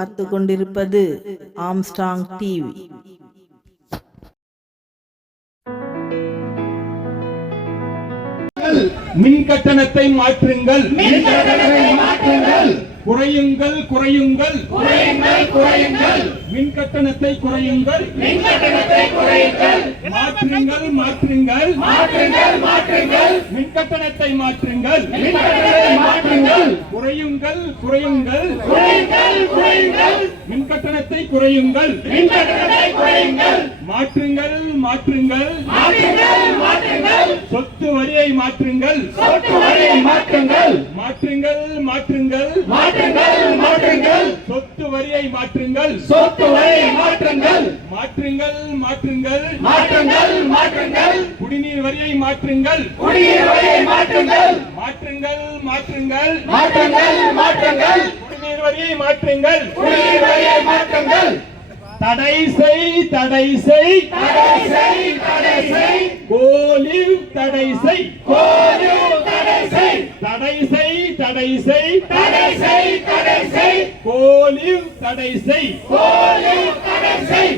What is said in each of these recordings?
பார்த்து கொண்டிருப்பது Armstrong TV. மின் கட்டணத்தை மாற்றுங்கள், குறையுங்கள் குறையுங்கள் குறையுங்கள் குறையுங்கள் மின் கட்டணத்தை குறையுங்கள், மின் கட்டணத்தை குறையுங்கள் மாற்றுங்கள் மாற்றுங்கள் மாற்றுங்கள் மாற்றுங்கள் மின் கட்டணத்தை மாற்றுங்கள், மின் கட்டணத்தை மாற்றுங்கள் குறையுங்கள் குறையுங்கள் குறையுங்கள் குறையுங்கள் மின் கட்டணத்தை குறையுங்கள், மின் கட்டணத்தை குறையுங்கள் மாற்றுங்கள் மாற்றுங்கள் மாற்றுங்கள் மாற்றுங்கள் சொத்து வரியை மாற்றுங்கள், சொத்து வரியை மாற்றுங்கள் மாற்றுங்கள் மாற்றுங்கள் மாற்றுங்கள் மாற்றுங்கள் சொத்து வரியை மாற்றுங்கள், சொத்து வரியை மாற்றுங்கள் மாற்றுங்கள் மாற்றுங்கள் மாற்றுங்கள் மாற்றுங்கள் குடிநீர் வரியை மாற்றுங்கள், குடிநீர் வரியை மாற்றுங்கள் மாற்றுங்கள் மாற்றுங்கள் மாற்றுங்கள் மாற்றுங்கள் குடிநீர் வரியை மாற்றுங்கள், குடிநீர் வரியை மாற்றுங்கள் தடை செய் தடை செய் தடை செய் தடை செய் கோலிவ் தடை செய் கோலிவ் தடை செய் தடை செய் தடை செய் தடை செய் தடை செய் கோலிவ் தடை செய் கோலிவ் தடை செய்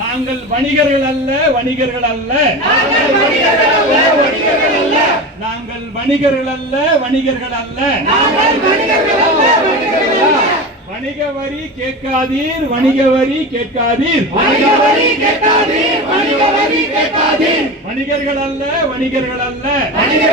நாங்கள் வணிகர்கள் அல்ல வணிகர்கள் அல்ல நாங்கள் வணிகர்கள் அல்ல வணிகர்கள் அல்ல நாங்கள் வணிகர்கள் அல்ல வணிகர்கள் அல்ல நாங்கள் வணிகர்கள் அல்ல வணிகர்கள் அல்ல வணிக வரி கேட்காதீர், வணிக வரி கேட்காதீர், வணிக வரி கேட்காதீர், வணிக வரி கேட்காதீர் வணிகர்கள் அல்ல வணிகர்கள் அல்ல வணிகர்